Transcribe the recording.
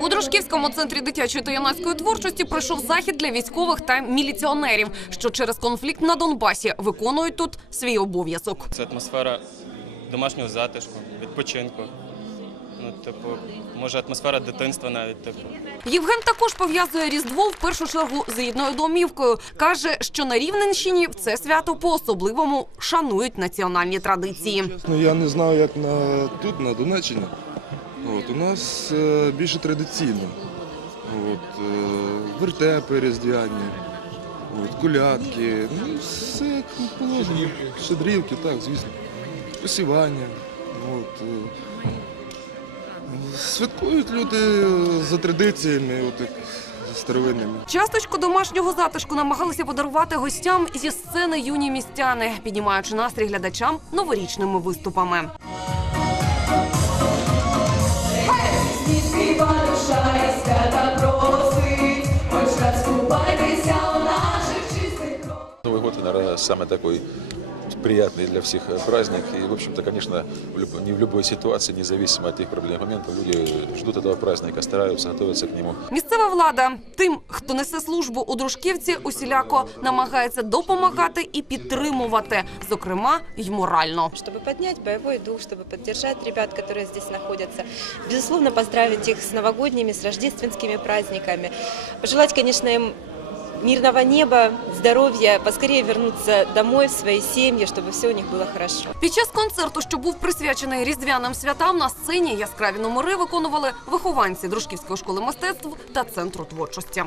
У Дружківському центрі дитячої та юнацької творчості пройшов захід для військових та міліціонерів, що через конфлікт на Донбасі виконують тут свій обов'язок. Це атмосфера домашнього затишку, відпочинку. Ну, типу, може, атмосфера дитинства навіть, типу. Євген також пов'язує Різдво в першу чергу з рідною домівкою. Каже, що на Рівненщині в це свято по-особливому шанують національні традиції. Ну, я не знаю, як на, тут, на Донеччині. От, у нас е, більше традиційно. От, е, вертепи різдвяні, от, колядки, ну, все як положено. Щедрівки, так, звісно. Посівання. От, е, святкують люди за традиціями, от, старовинними. Часточку домашнього затишку намагалися подарувати гостям зі сцени юні містяни, піднімаючи настрій глядачам новорічними виступами. кров. Новый год, наверное, самый такой приятный для всех э, праздник. И, в общем-то, конечно, в люб- не в любой ситуации, независимо от тех проблем моментов, люди ждут этого праздника, стараются, готовятся к нему. Місцева влада тим, хто несе службу у дружківці, усіляко намагається допомагати і підтримувати, зокрема й морально. чтобы поднять боевой дух, чтобы поддержать ребят, которые здесь находятся. Безусловно, поздравить их с новогодними, с рождественскими праздниками. Пожелать, конечно, им мирного неба, здоров'я, поскорее вернуться домой в свої сім'ї, щоб все у них було хорошо. Під час концерту, що був присвячений різдвяним святам, на сцені яскраві номери виконували вихованці Дружківської школи мистецтв та центру творчості.